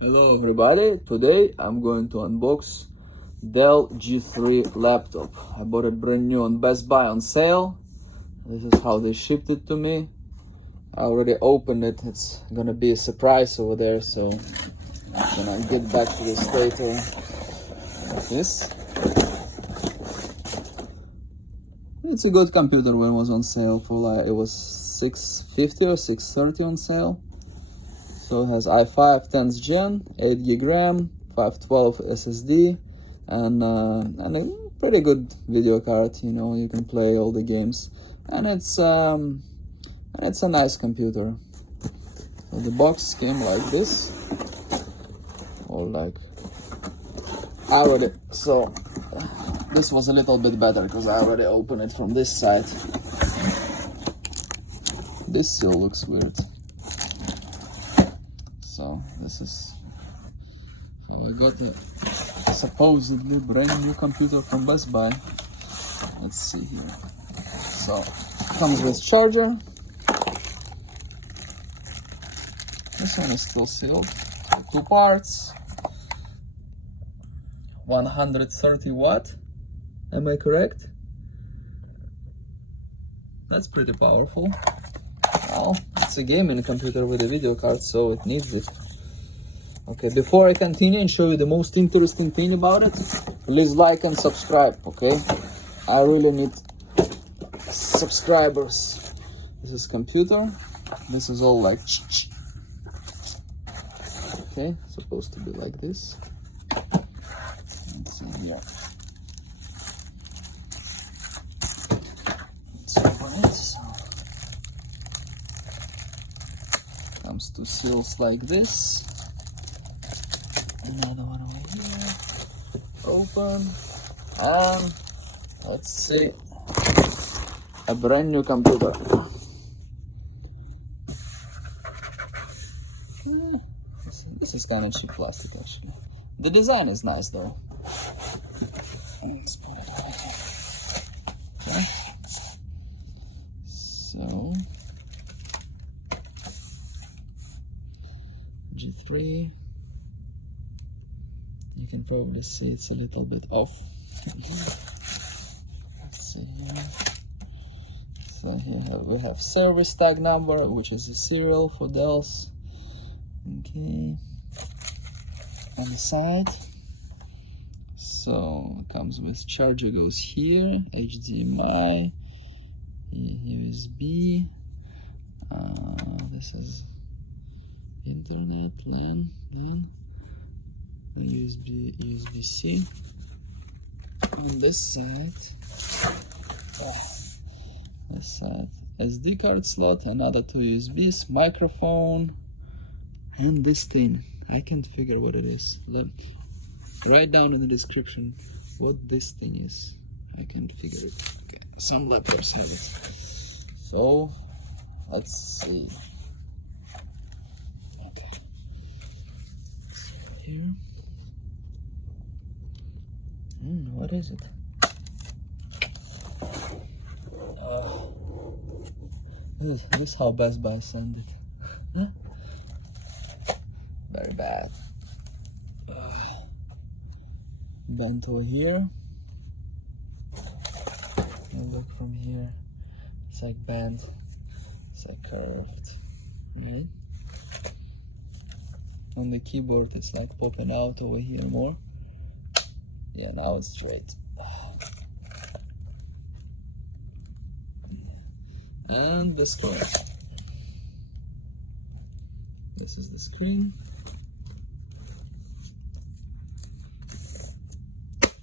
Hello everybody, today I'm going to unbox Dell G3 laptop. I bought it brand new on Best Buy on sale. This is how they shipped it to me. I already opened it, it's gonna be a surprise over there, so when I get back to this later, like this. It's a good computer when it was on sale for like, it was $650 or $630 on sale. So it has i5 10th gen, 8GB RAM, 512 SSD, and a pretty good video card. You know, you can play all the games, and it's a nice computer. So the box came like this, or like so this was a little bit better because I already opened it from this side. This still looks weird. So this is how I got a supposedly brand new computer from Best Buy. Let's see here. So it comes with charger. This one is still sealed. So 2 parts. 130 watt. Am I correct? That's pretty powerful. Well, it's a gaming computer with a video card, so it needs it. Okay, before I continue and show you the most interesting thing about it, please like and subscribe, okay? I really need subscribers. This is computer. This is all like... Okay, supposed to be like this. Let's see here. Let's open it. Comes to seals like this. Another one over here. Open. And let's see. A brand new computer. This is kind of cheap plastic actually. The design is nice though. Let's put it right here. Okay. So G3, you can probably see it's a little bit off. Let's see here. So here we have service tag number, which is a serial for Dells. Okay, on the side. So it comes with charger, goes here, HDMI, USB. This is internet, LAN, USB-C. On this side, SD card slot, another 2 USBs, microphone, and this thing. I can't figure what it is. Write down in the description what this thing is. I can't figure it. Okay, some laptops have it. So let's see. Here. What is it? This is how Best Buy sent it. Very bad. Bent over here. Look from here. It's like bent. It's like curved. Right? On the keyboard it's like popping out over here more. Yeah, now it's straight. And the screen. This is the screen.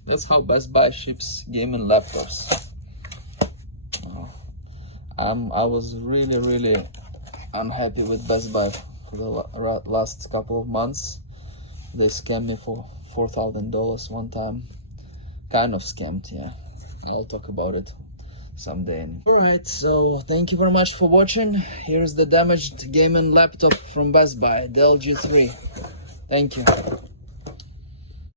That's how Best Buy ships gaming laptops. I was really unhappy with Best Buy for the last couple of months. They scammed me for $4,000 one time. Kind of scammed, yeah. I'll talk about it someday. Alright, so thank you very much for watching. Here's the damaged gaming laptop from Best Buy, Dell G3. Thank you.